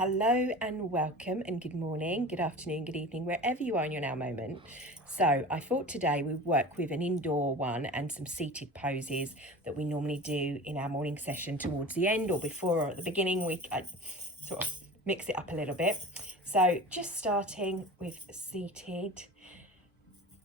Hello and welcome and good morning, good afternoon, good evening, wherever you are in your now moment. So I thought today we'd work with an indoor one and some seated poses that we normally do in our morning session towards the end or before or at the beginning. I sort of mix it up a little bit. So just starting with seated,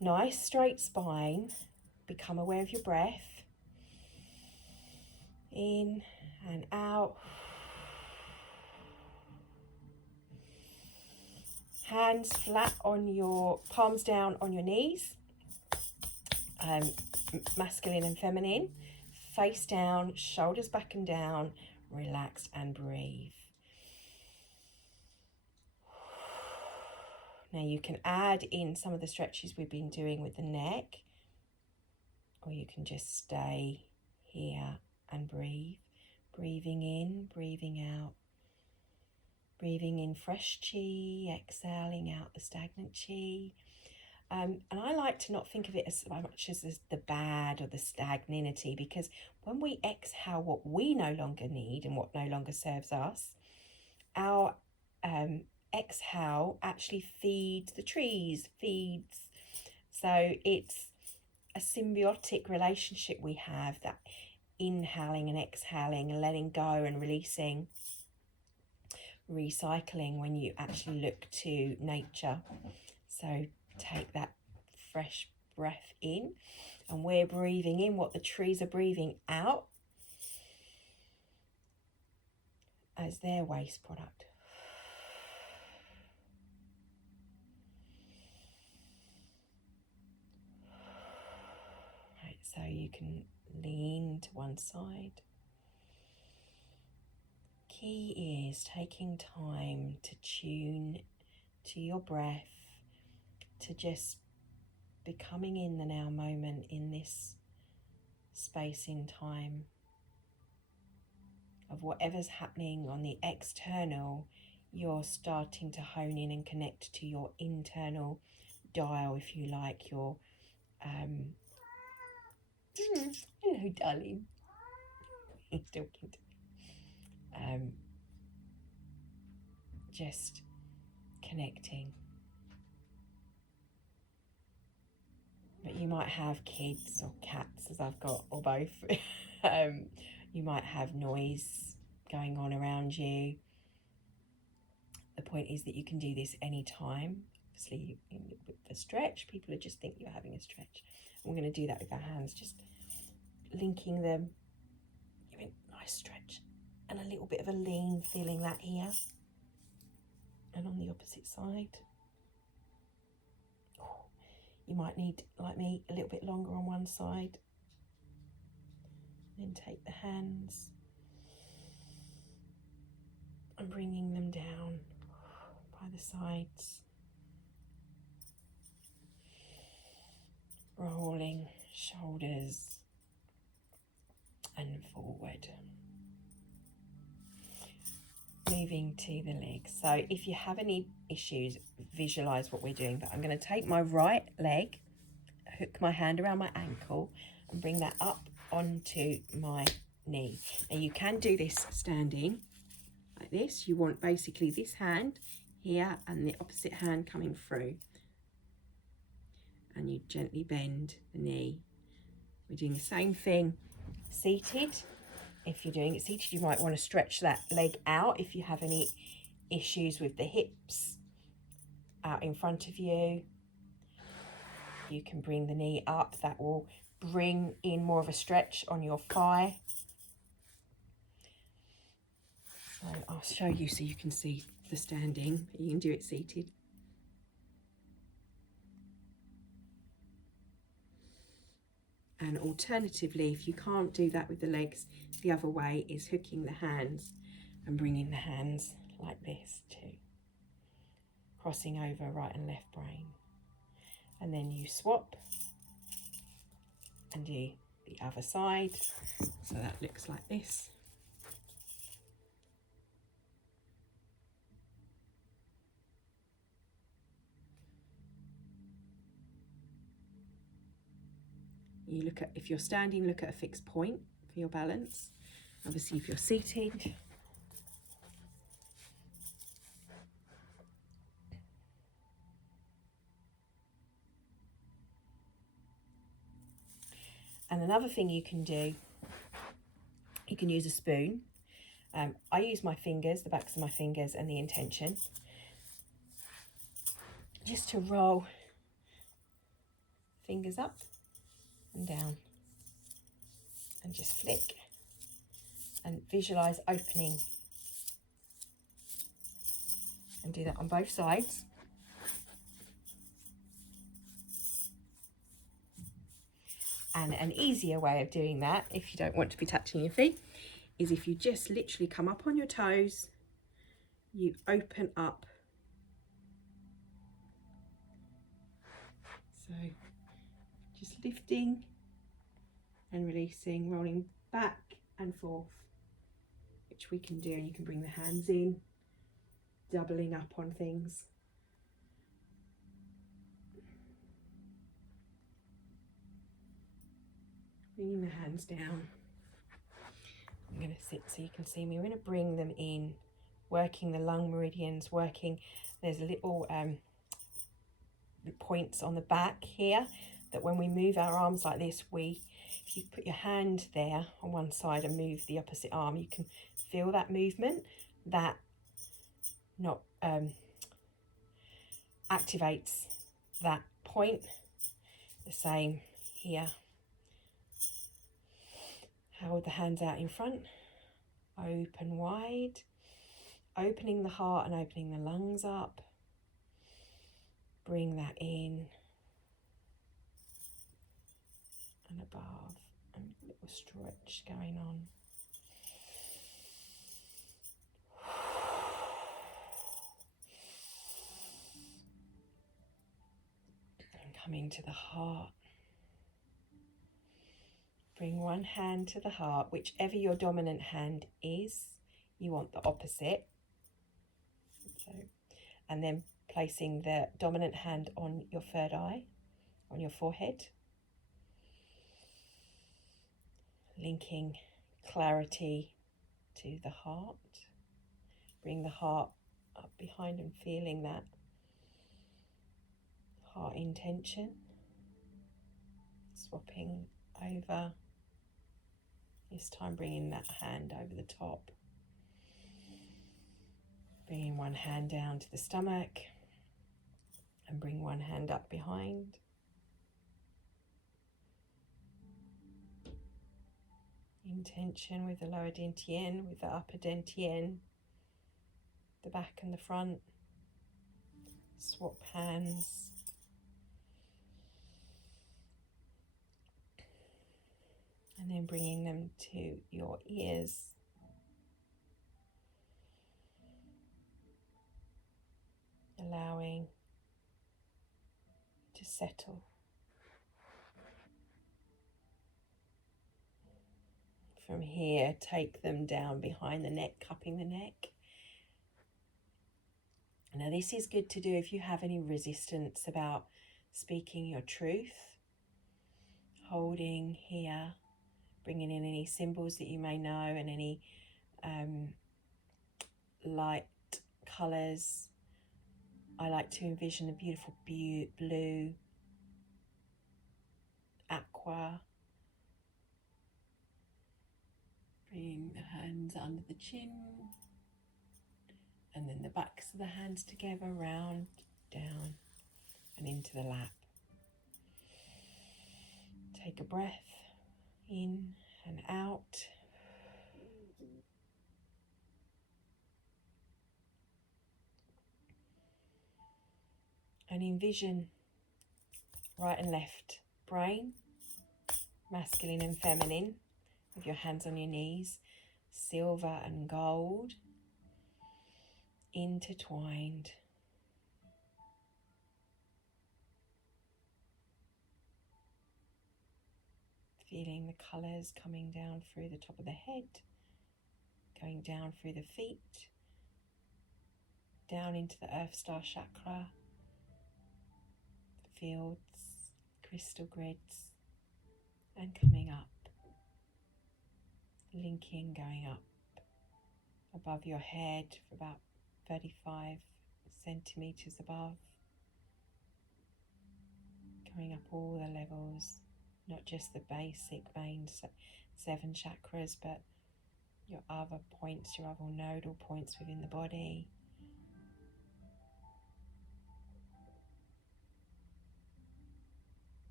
nice straight spine, become aware of your breath, in and out. Hands flat on your, palms down on your knees, masculine and feminine, face down, shoulders back and down, relax and breathe. Now you can add in some of the stretches we've been doing with the neck, or you can just stay here and breathe, breathing in, breathing out. Breathing in fresh chi, exhaling out the stagnant chi. And I like to not think of it as much as the bad or the stagnancy, because when we exhale what we no longer need and what no longer serves us, our exhale actually feeds the trees, So it's a symbiotic relationship we have, that inhaling and exhaling and letting go and releasing, recycling when you actually look to nature. So take that fresh breath in, and we're breathing in what the trees are breathing out as their waste product. Right, so you can lean to one side. Key is taking time to tune to your breath, to just becoming in the now moment, in this space in time of whatever's happening on the external. You're starting to hone in and connect to your internal dial, if you like, your hello darling, he's talking to me. Just connecting. But you might have kids or cats, as I've got, or both. You might have noise going on around you. The point is that you can do this anytime. Obviously, with the stretch, people would just think you're having a stretch. We're going to do that with our hands, just linking them. Giving a nice stretch and a little bit of a lean, feeling that here. And on the opposite side. You might need, like me, a little bit longer on one side. Then take the hands and bringing them down by the sides. Rolling shoulders and forward. Moving to the legs. So if you have any issues, visualize what we're doing. But I'm going to take my right leg, hook my hand around my ankle and bring that up onto my knee. Now you can do this standing like this. You want basically this hand here and the opposite hand coming through. And you gently bend the knee. We're doing the same thing seated. If you're doing it seated, you might want to stretch that leg out if you have any issues with the hips out in front of you. You can bring the knee up. That will bring in more of a stretch on your thigh. So I'll show you so you can see the standing. You can do it seated. And alternatively, if you can't do that with the legs, the other way is hooking the hands and bringing the hands like this too. Crossing over right and left brain. And then you swap and do the other side. So that looks like this. You look at, if you're standing, look at a fixed point for your balance. Obviously, if you're seated, And another thing you can do, you can use a spoon. I use my fingers, the backs of my fingers, and the intention, just to roll fingers up and down, and just flick and visualize opening, and do that on both sides. And an easier way of doing that, if you don't want to be touching your feet, is if you just literally come up on your toes, you open up. So just lifting and releasing, rolling back and forth, which we can do, and you can bring the hands in, doubling up on things. Bringing the hands down. I'm going to sit so you can see me. We're going to bring them in, working the lung meridians, there's a little points on the back here that when we move our arms like this, if you put your hand there on one side and move the opposite arm, you can feel that movement that not activates that point. The same here. Hold the hands out in front, open wide, opening the heart and opening the lungs up. Bring that in and above, and a little stretch going on. And coming to the heart. Bring one hand to the heart, whichever your dominant hand is, you want the opposite. So, and then placing the dominant hand on your third eye, on your forehead. Linking clarity to the heart. Bring the heart up behind and feeling that heart intention. Swapping over. This time bringing that hand over the top. Bringing one hand down to the stomach and bring one hand up behind. Intention with the lower dantian, with the upper dantian, the back and the front. Swap hands. And then bringing them to your ears. Allowing to settle. From here, take them down behind the neck, cupping the neck. Now this is good to do if you have any resistance about speaking your truth. Holding here, bringing in any symbols that you may know and any light colours. I like to envision a beautiful blue, aqua. Bring the hands under the chin. And then the backs of the hands together, round, down, and into the lap. Take a breath in and out. And envision right and left brain, masculine and feminine, with your hands on your knees, silver and gold, intertwined. Feeling the colours coming down through the top of the head, going down through the feet, down into the Earth Star Chakra, fields, crystal grids, and coming up, linking, going up above your head for about 35 centimetres above, going up all the levels not just the basic main 7 chakras, but your other points, your other nodal points within the body.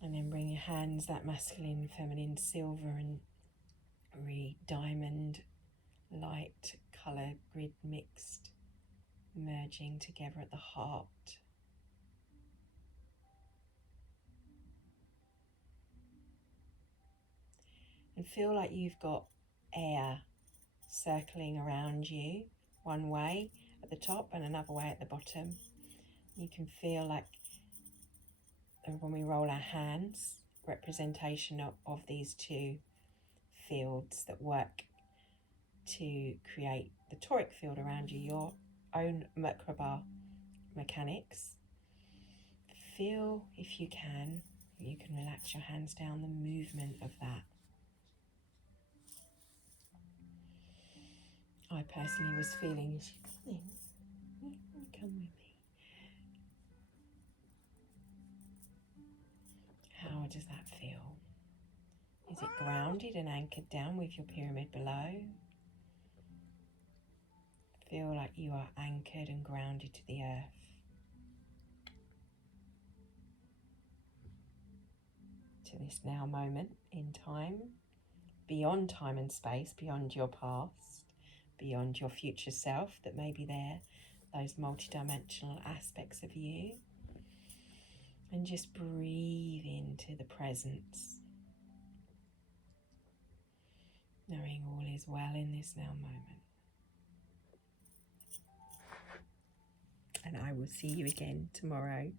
And then bring your hands, that masculine, feminine, silver and diamond, light colour grid mixed, merging together at the heart. And feel like you've got air circling around you, one way at the top and another way at the bottom. You can feel like when we roll our hands, representation of these two fields that work to create the toric field around you, your own Merkaba mechanics. Feel, if you can relax your hands down, the movement of that. I personally was feeling, is she coming? Come with me. How does that feel? Is it grounded and anchored down with your pyramid below? Feel like you are anchored and grounded to the earth. To this now moment in time, beyond time and space, beyond your past, beyond your future self that may be there, those multidimensional aspects of you. And just breathe into the presence, knowing all is well in this now moment. And I will see you again tomorrow.